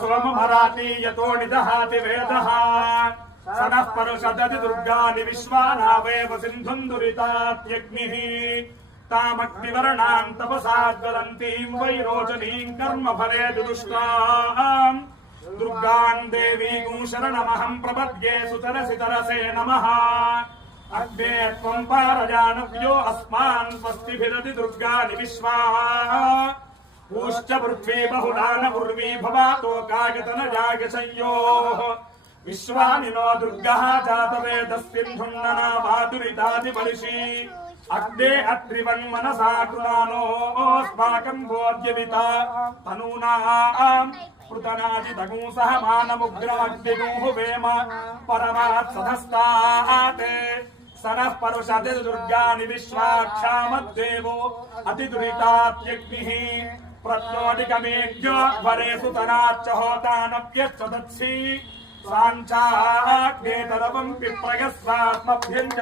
सोममराति यतो निदहाति वेदः स नः परुषदति दुर्गानि विश्वानावेव सिन्धुम् दुरितात्यग्निः तामग्निवर्णाम् तपसा ज्वलन्तीम् वैरोचनीम् कर्मफले दुदुष्टाम् दुर्गाम् देवीम् शरणमहम् प्रपद्ये सुतरसि तरसे नमः अग्ने त्वम् पारजानव्यो अस्मान् स्वस्तिभिरति दुर्गानि विश्वाः पूश्च पृथ्वी बहुलान उर्वी भवातो कायतन जागसंयोः विश्वानि नो दुर्गः जातवेदस्सिन्धुन्नना मातुरितादिपरिषि अग्ने अत्रिवन्मनसा कृतानोऽस्माकम् बोध्यविता तनूनाम् पृतनाजितगुंसः मानमुग्रमग्निगुः वेम परमात् सधस्तात् स नः परुषति दुर्गानि विश्वाक्षामद्देवो अतिदुरितात्यग्निः प्रत्योदिकमेघ्योध्वरे सुतनाच्च होतानप्यश्च दत्सि साञ्चाग्नेतरवम् पिप्रयः स्वात्मभ्यञ्च